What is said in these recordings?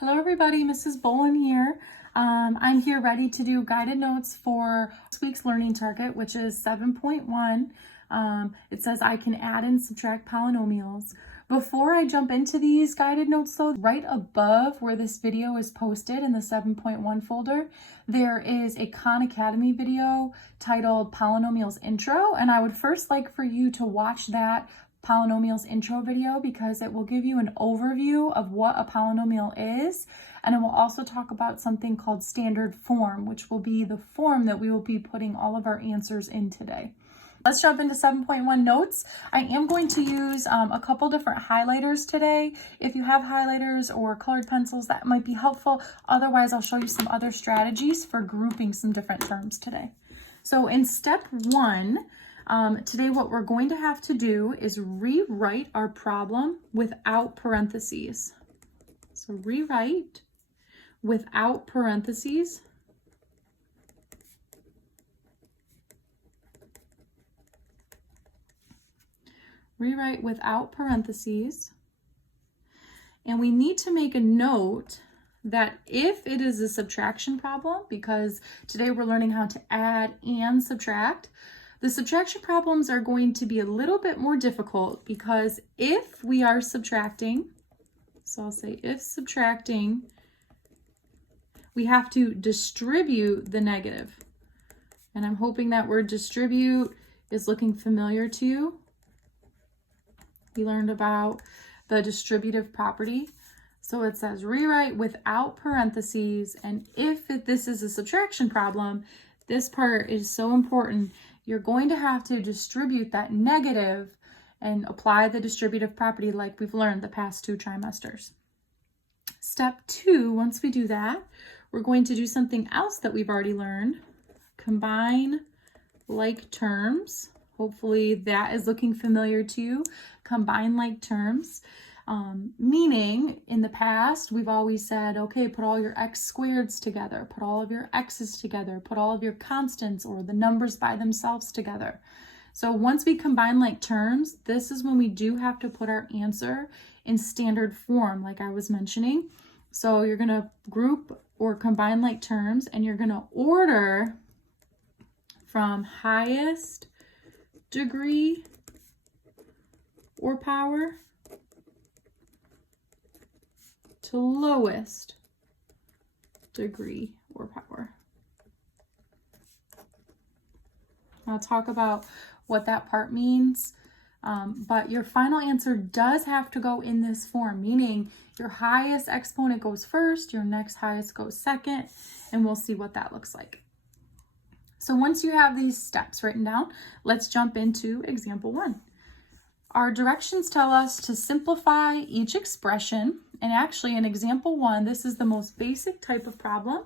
Hello everybody, Mrs. Bolin here. I'm here ready to do guided notes for this week's learning target, which is 7.1. It says I can add and subtract polynomials. Before I jump into these guided notes though, right above where this video is posted in the 7.1 folder, there is a Khan Academy video titled Polynomials Intro, and I would first like for you to watch that polynomials intro video because it will give you an overview of what a polynomial is, and it will also talk about something called standard form, which will be the form that we will be putting all of our answers in today. Let's jump into 7.1 notes. I am going to use a couple different highlighters today. If you have highlighters or colored pencils, that might be helpful. Otherwise, I'll show you some other strategies for grouping some different terms today. So in step 1, today what we're going to have to do is rewrite our problem without parentheses. So rewrite without parentheses. Rewrite without parentheses. And we need to make a note that if it is a subtraction problem, because today we're learning how to add and subtract, the subtraction problems are going to be a little bit more difficult because if we are subtracting, so I'll say if subtracting, we have to distribute the negative. And I'm hoping that word distribute is looking familiar to you. We learned about the distributive property. So it says rewrite without parentheses, and if this is a subtraction problem, this part is so important. You're going to have to distribute that negative and apply the distributive property like we've learned the past 2 trimesters. Step 2, once we do that, we're going to do something else that we've already learned. Combine like terms. Hopefully that is looking familiar to you. Combine like terms. Meaning in the past, we've always said, okay, put all your x squareds together, put all of your x's together, put all of your constants or the numbers by themselves together. So once we combine like terms, this is when we do have to put our answer in standard form, like I was mentioning. So you're going to group or combine like terms, and you're going to order from highest degree or power to lowest degree or power. I'll talk about what that part means, but your final answer does have to go in this form, meaning your highest exponent goes first, your next highest goes second, and we'll see what that looks like. So once you have these steps written down, let's jump into example 1. Our directions tell us to simplify each expression, and actually in example 1, this is the most basic type of problem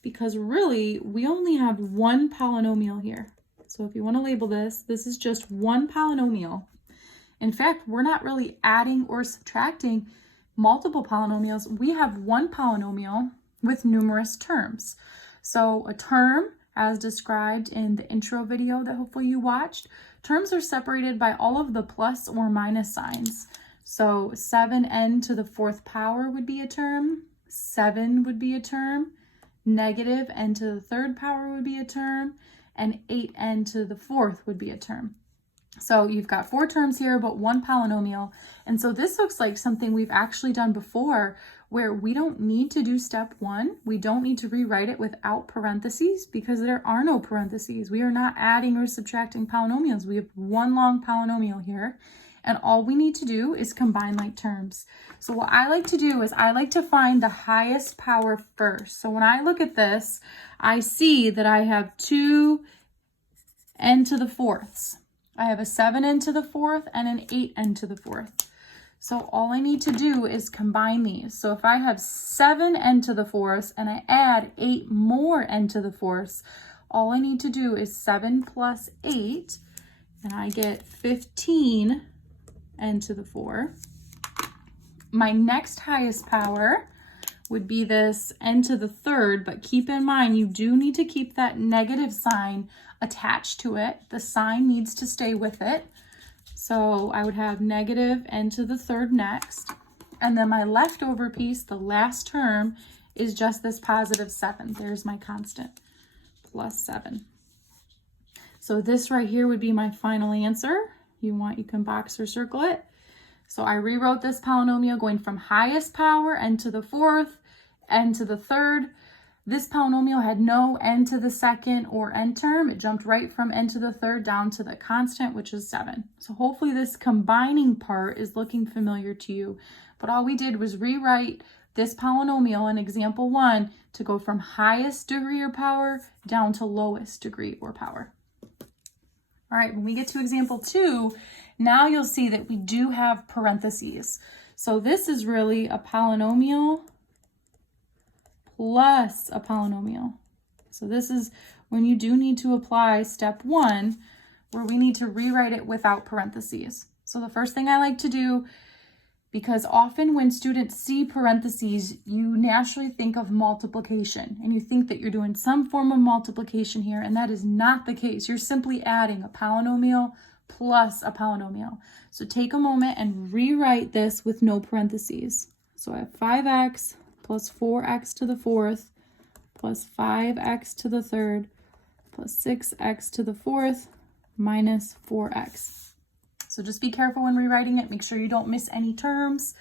because really we only have one polynomial here. So if you want to label this is just one polynomial. In fact, we're not really adding or subtracting multiple polynomials. We have one polynomial with numerous terms. So a term, as described in the intro video that hopefully you watched, terms are separated by all of the plus or minus signs. So 7n to the 4th power would be a term, 7 would be a term, negative n to the 3rd power would be a term, and 8n to the 4th would be a term. So you've got 4 terms here, but one polynomial. And so this looks like something we've actually done before where we don't need to do step 1. We don't need to rewrite it without parentheses because there are no parentheses. We are not adding or subtracting polynomials. We have one long polynomial here. And all we need to do is combine like terms. So what I like to do is I like to find the highest power first. So when I look at this, I see that I have 2n to the 4ths. I have a 7n to the 4th and an 8n to the 4th. So all I need to do is combine these. So if I have 7n to the 4th and I add 8 more n to the 4th, all I need to do is 7 plus 8, and I get 15 n to the 4. My next highest power would be this n to the 3rd, but keep in mind you do need to keep that negative sign attached to it. The sign needs to stay with it. So I would have negative n to the 3rd next. And then my leftover piece, the last term, is just this positive 7. There's my constant, plus 7. So this right here would be my final answer. You can box or circle it. So I rewrote this polynomial going from highest power, n to the 4th, n to the 3rd. This polynomial had no n to the 2nd or n term. It jumped right from n to the 3rd down to the constant, which is 7. So hopefully this combining part is looking familiar to you. But all we did was rewrite this polynomial in example 1 to go from highest degree or power down to lowest degree or power. All right, when we get to example 2, now you'll see that we do have parentheses. So this is really a polynomial plus a polynomial. So this is when you do need to apply step 1, where we need to rewrite it without parentheses. So the first thing I like to do, because often when students see parentheses, you naturally think of multiplication and you think that you're doing some form of multiplication here, and that is not the case. You're simply adding a polynomial plus a polynomial. So take a moment and rewrite this with no parentheses. So I have 5x plus 4x to the 4th plus 5x to the 3rd plus 6x to the 4th minus 4x. So just be careful when rewriting it. Make sure you don't miss any terms.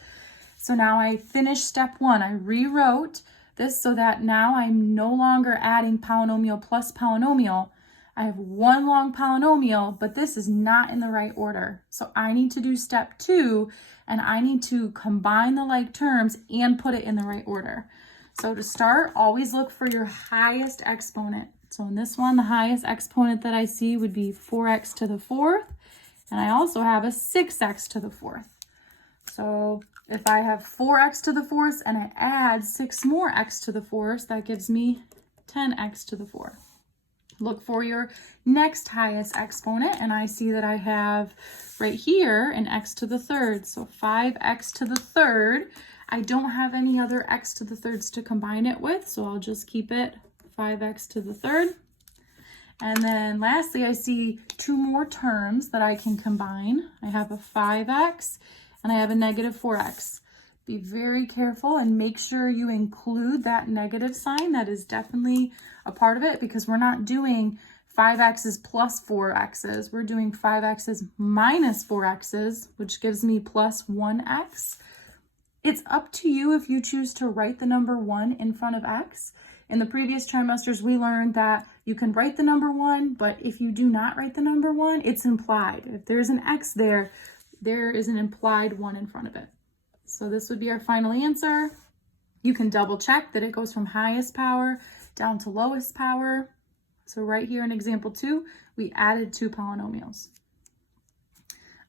So now I finished step 1. I rewrote this so that now I'm no longer adding polynomial plus polynomial. I have one long polynomial, but this is not in the right order. So I need to do step 2, and I need to combine the like terms and put it in the right order. So to start, always look for your highest exponent. So in this one, the highest exponent that I see would be 4x to the 4th, and I also have a 6x to the 4th. So if I have 4x to the 4th and I add 6 more x to the 4th, that gives me 10x to the 4th. Look for your next highest exponent, and I see that I have right here an x to the 3rd. So 5x to the 3rd. I don't have any other x to the 3rds to combine it with, so I'll just keep it 5x to the 3rd. And then lastly, I see 2 more terms that I can combine. I have a 5x and I have a negative 4x. Be very careful and make sure you include that negative sign. That is definitely a part of it, because we're not doing 5x's plus 4x's. We're doing 5x's minus 4x's, which gives me plus 1x. It's up to you if you choose to write the number 1 in front of x. In the previous trimesters, we learned that you can write the number 1, but if you do not write the number 1, it's implied. If there's an x there, there is an implied 1 in front of it. So this would be our final answer. You can double check that it goes from highest power down to lowest power. So right here in example 2, we added 2 polynomials.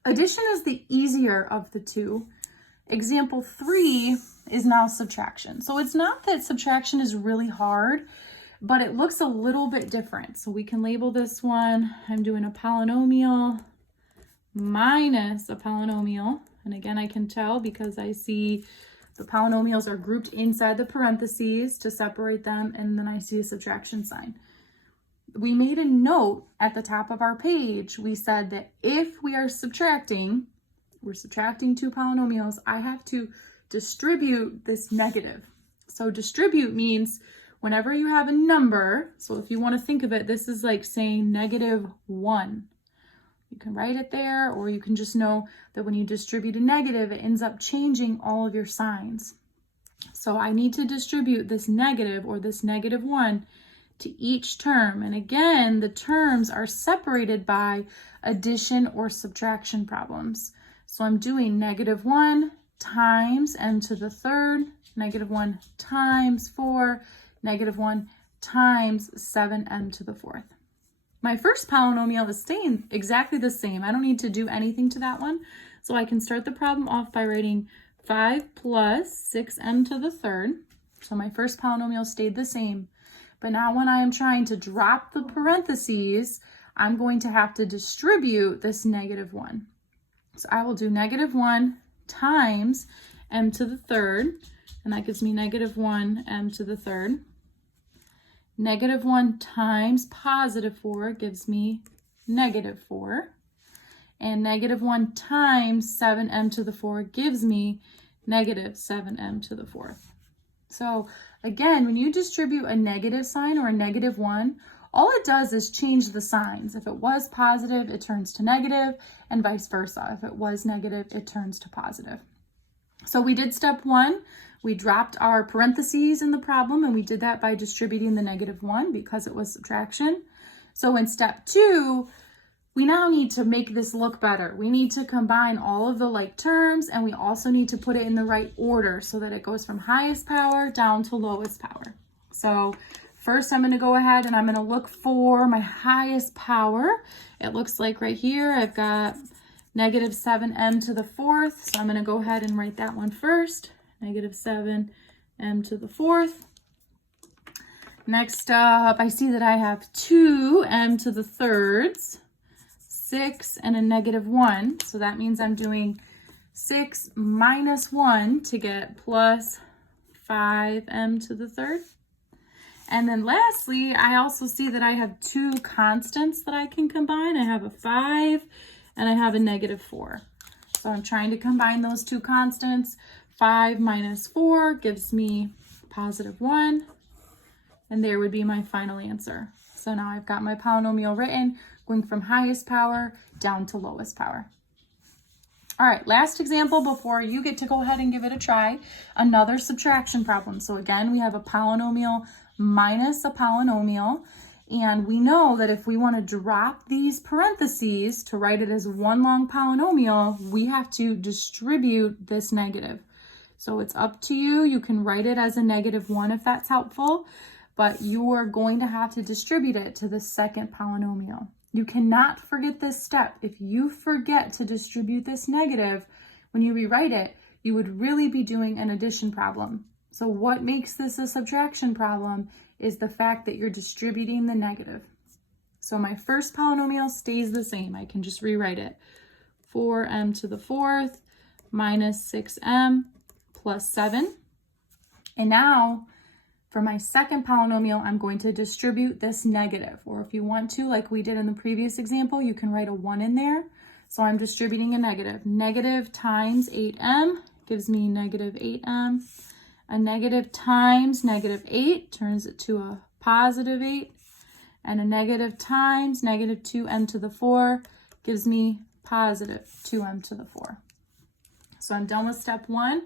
Addition is the easier of the two. Example 3 is now subtraction. So it's not that subtraction is really hard, but it looks a little bit different. So we can label this one, I'm doing a polynomial minus a polynomial. And again, I can tell because I see the polynomials are grouped inside the parentheses to separate them, and then I see a subtraction sign. We made a note at the top of our page. We said that if we are subtracting, we're subtracting 2 polynomials, I have to distribute this negative. So distribute means whenever you have a number, so if you want to think of it, this is like saying negative 1. You can write it there, or you can just know that when you distribute a negative, it ends up changing all of your signs. So I need to distribute this negative, or this negative 1, to each term. And again, the terms are separated by addition or subtraction problems. So I'm doing negative 1 times m to the 3rd, negative 1 times 4, negative 1 times 7m to the 4th. My first polynomial is staying exactly the same. I don't need to do anything to that one. So I can start the problem off by writing 5 plus 6m to the 3rd. So my first polynomial stayed the same. But now when I am trying to drop the parentheses, I'm going to have to distribute this negative 1. So I will do negative 1 times m to the 3rd, and that gives me negative 1 m to the 3rd. Negative 1 times positive 4 gives me negative 4. And negative 1 times 7m to the 4 gives me negative 7m to the fourth. So again, when you distribute a negative sign or a negative 1, all it does is change the signs. If it was positive, it turns to negative, and vice versa. If it was negative, it turns to positive. So we did step 1. We dropped our parentheses in the problem, and we did that by distributing the negative 1 because it was subtraction. So in step 2, we now need to make this look better. We need to combine all of the like terms, and we also need to put it in the right order so that it goes from highest power down to lowest power. So first I'm going to go ahead and I'm going to look for my highest power. It looks like right here I've got negative 7m to the fourth. So I'm going to go ahead and write that one first. Negative 7m to the fourth. Next up, I see that I have 2m to the thirds, 6 and a negative 1. So that means I'm doing 6 minus 1 to get plus 5m to the third. And then lastly, I also see that I have 2 constants that I can combine. I have a 5 and I have a negative 4. So I'm trying to combine those 2 constants. 5 minus 4 gives me positive 1. And there would be my final answer. So now I've got my polynomial written, going from highest power down to lowest power. All right, last example before you get to go ahead and give it a try. Another subtraction problem. So again, we have a polynomial minus a polynomial. And we know that if we want to drop these parentheses to write it as one long polynomial, we have to distribute this negative. So it's up to you. You can write it as a negative 1 if that's helpful, but you are going to have to distribute it to the second polynomial. You cannot forget this step. If you forget to distribute this negative, when you rewrite it, you would really be doing an addition problem. So what makes this a subtraction problem is the fact that you're distributing the negative. So my first polynomial stays the same. I can just rewrite it. 4m to the fourth minus 6m plus 7. And now for my second polynomial, I'm going to distribute this negative. Or if you want to, like we did in the previous example, you can write a 1 in there. So I'm distributing a negative. Negative times 8m gives me negative 8m. A negative times negative 8 turns it to a positive 8. And a negative times negative 2m to the 4 gives me positive 2m to the 4. So I'm done with step 1.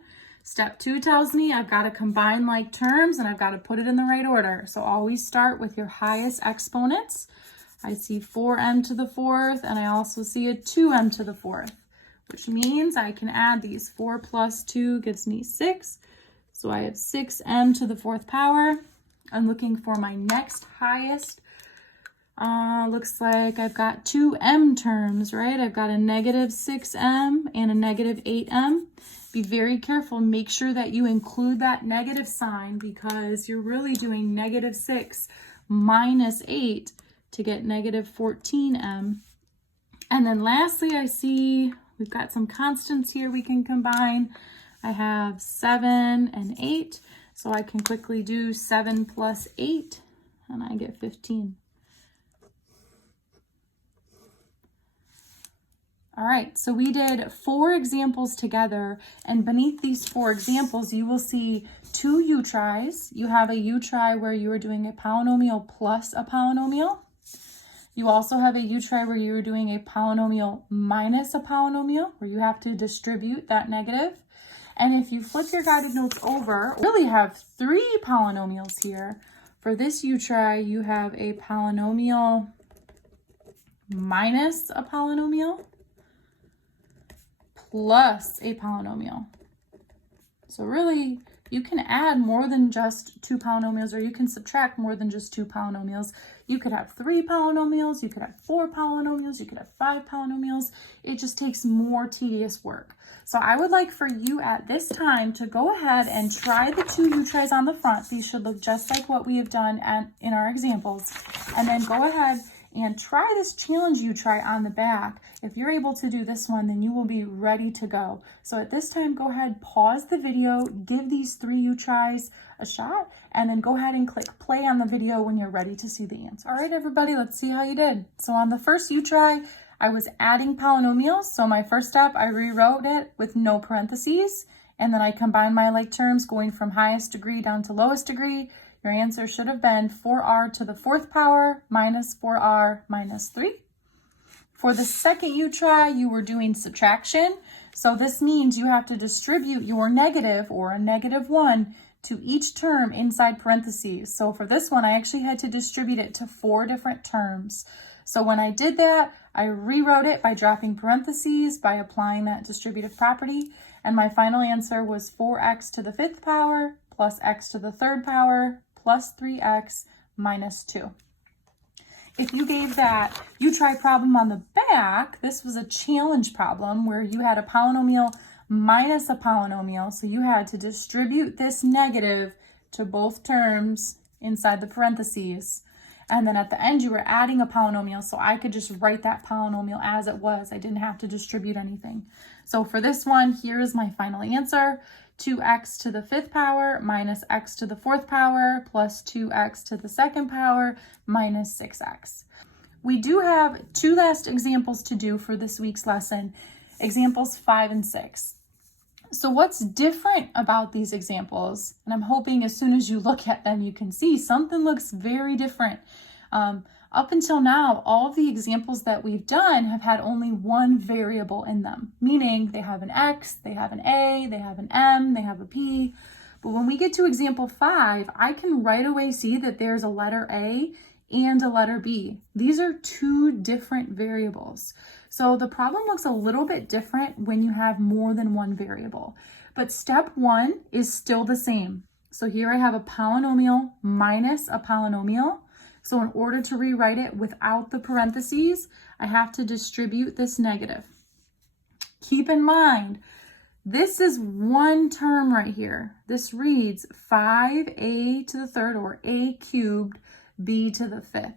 Step 2 tells me I've got to combine like terms and I've got to put it in the right order. So always start with your highest exponents. I see 4m to the fourth and I also see a 2m to the fourth, which means I can add these. 4 plus 2 gives me 6. So I have 6m to the fourth power. I'm looking for my next highest. Looks like I've got 2m terms, right? I've got a negative 6m and a negative 8m. Be very careful. Make sure that you include that negative sign because you're really doing negative 6 minus 8 to get negative 14m. And then lastly, I see we've got some constants here we can combine. I have 7 and 8, so I can quickly do 7 plus 8, and I get 15. All right, so we did 4 examples together, and beneath these 4 examples, you will see 2 U-tries. You have a U-try where you are doing a polynomial plus a polynomial. You also have a U-try where you are doing a polynomial minus a polynomial, where you have to distribute that negative. And if you flip your guided notes over, we really have 3 polynomials here. For this U-try, you have a polynomial minus a polynomial plus a polynomial. So really, you can add more than just 2 polynomials, or you can subtract more than just 2 polynomials. You could have 3 polynomials, you could have 4 polynomials, you could have 5 polynomials. It just takes more tedious work. So I would like for you at this time to go ahead and try the 2 U-tries on the front. These should look just like what we have done in our examples. And then go ahead and try this challenge U-try on the back. If you're able to do this one, then you will be ready to go. So at this time, go ahead, pause the video, give these 3 U-tries a shot, and then go ahead and click play on the video when you're ready to see the answer. All right, everybody, let's see how you did. So on the first U-try, I was adding polynomials. So my first step, I rewrote it with no parentheses. and then I combine my like terms going from highest degree down to lowest degree, your answer should have been 4r to the 4th power minus 4r minus 3. For the second you try, you were doing subtraction. So this means you have to distribute your negative or a -1 to each term inside parentheses. So for this one, I actually had to distribute it to 4 different terms. So when I did that, I rewrote it by dropping parentheses, by applying that distributive property, and my final answer was 4x to the 5th power plus x to the 3rd power plus 3x minus 2. If you gave that you try problem on the back, this was a challenge problem where you had a polynomial minus a polynomial, so you had to distribute this negative to both terms inside the parentheses. And then at the end, you were adding a polynomial, so I could just write that polynomial as it was. I didn't have to distribute anything. So for this one, here is my final answer. 2x to the 5th power minus x to the 4th power plus 2x to the 2nd power minus 6x. We do have 2 last examples to do for this week's lesson, examples 5 and 6. So what's different about these examples, and I'm hoping as soon as you look at them, you can see something looks very different. Up until now, all of the examples that we've done have had only one variable in them, meaning they have an x, they have an a, they have an m, they have a p. But when we get to example 5, I can right away see that there's a letter a and a letter b. These are 2 different variables. So the problem looks a little bit different when you have more than one variable. But step 1 is still the same. So here I have a polynomial minus a polynomial. So in order to rewrite it without the parentheses, I have to distribute this negative. Keep in mind, this is one term right here. This reads 5a to the 3rd or a cubed b to the 5th.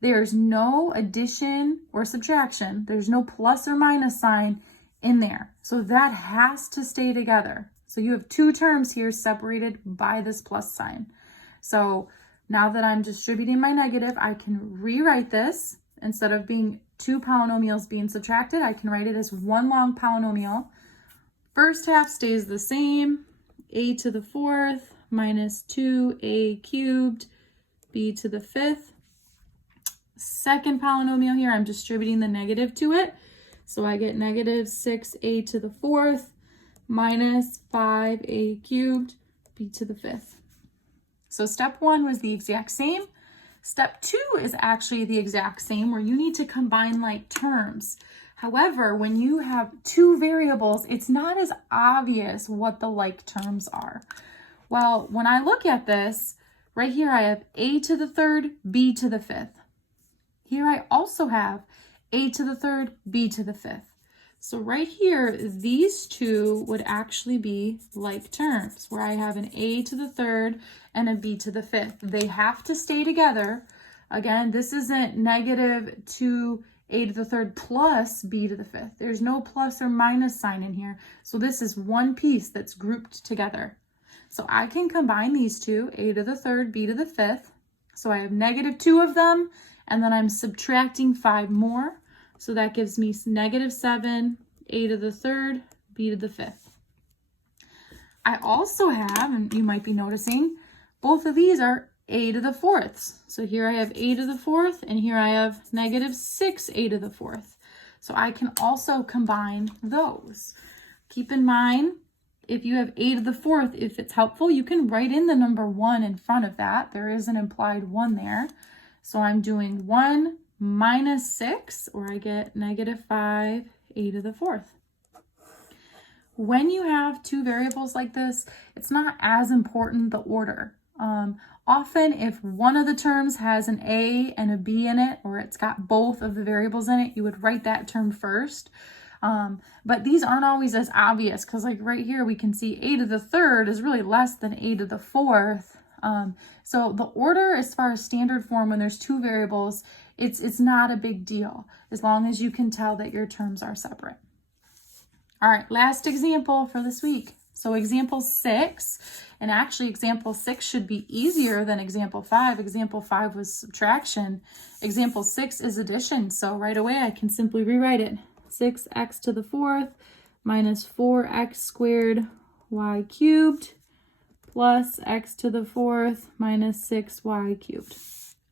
There's no addition or subtraction. There's no plus or minus sign in there. So that has to stay together. So you have 2 terms here separated by this plus sign. So now that I'm distributing my negative, I can rewrite this. Instead of being 2 polynomials being subtracted, I can write it as one long polynomial. First half stays the same, a to the 4th minus 2a cubed b to the 5th. Second polynomial here, I'm distributing the negative to it. So I get negative 6a to the 4th minus 5a cubed b to the 5th. So step 1 was the exact same. Step 2 is actually the exact same, where you need to combine like terms. However, when you have 2 variables, it's not as obvious what the like terms are. Well, when I look at this, right here I have a to the 3rd, b to the 5th. Here I also have a to the 3rd, b to the 5th. So right here, these 2 would actually be like terms, where I have an a to the 3rd and a b to the 5th. They have to stay together. Again, this isn't negative 2a to the 3rd plus b to the 5th. There's no plus or minus sign in here. So this is one piece that's grouped together. So I can combine these 2, a to the 3rd, b to the 5th. So I have negative 2 of them, and then I'm subtracting 5 more. So that gives me negative 7, a to the 3rd, b to the 5th. I also have, and you might be noticing, both of these are a to the 4ths. So here I have a to the 4th, and here I have negative 6a to the 4th. So I can also combine those. Keep in mind, if you have a to the 4th, if it's helpful, you can write in the number 1 in front of that. There is an implied 1 there. So I'm doing 1 minus 6, or I get negative 5 a to the 4th. When you have 2 variables like this, it's not as important the order. Often if one of the terms has an a and a b in it, or it's got both of the variables in it, you would write that term first. But these aren't always as obvious, because like right here we can see a to the 3rd is really less than a to the 4th. So the order, as far as standard form, when there's 2 variables, it's not a big deal, as long as you can tell that your terms are separate. All right, last example for this week. So example 6, and actually example 6 should be easier than example 5. Example 5 was subtraction. Example 6 is addition. So right away I can simply rewrite it. 6x to the 4th minus 4x squared y cubed plus x to the fourth minus 6y cubed.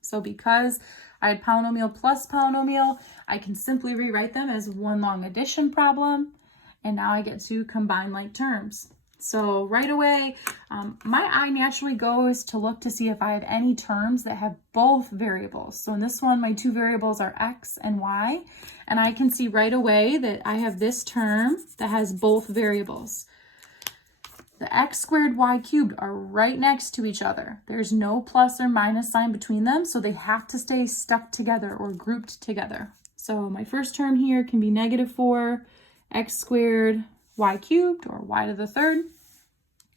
So because I had polynomial plus polynomial, I can simply rewrite them as one long addition problem. And now I get to combine like terms. So right away, my eye naturally goes to look to see if I have any terms that have both variables. So in this one, my two variables are x and y. And I can see right away that I have this term that has both variables. The x squared y cubed are right next to each other. There's no plus or minus sign between them, so they have to stay stuck together or grouped together. So my first term here can be negative 4 x squared y cubed, or y to the third.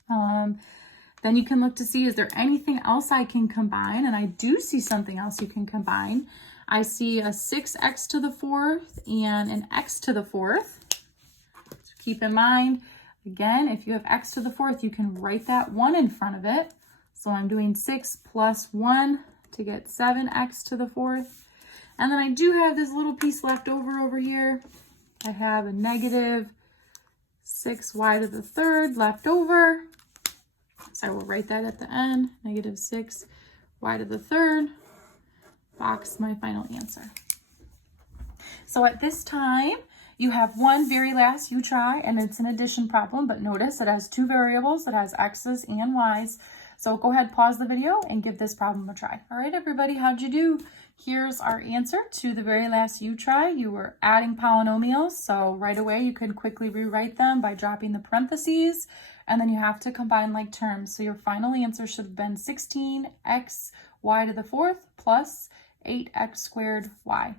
Then you can look to see, is there anything else I can combine? And I do see something else you can combine. I see a 6x to the fourth and an x to the fourth. So keep in mind, again, if you have x to the fourth, you can write that 1 in front of it. So I'm doing 6 plus 1 to get 7x to the fourth. And then I do have this little piece left over here. I have a negative 6y to the third left over. So I will write that at the end, negative 6y to the third, box my final answer. So at this time, you have one very last you try, and it's an addition problem, but notice it has two variables. It has x's and y's. So go ahead, pause the video, and give this problem a try. All right, everybody, how'd you do? Here's our answer to the very last you try. You were adding polynomials, so right away you could quickly rewrite them by dropping the parentheses, and then you have to combine like terms. So your final answer should have been 16x y to the fourth plus 8x squared y.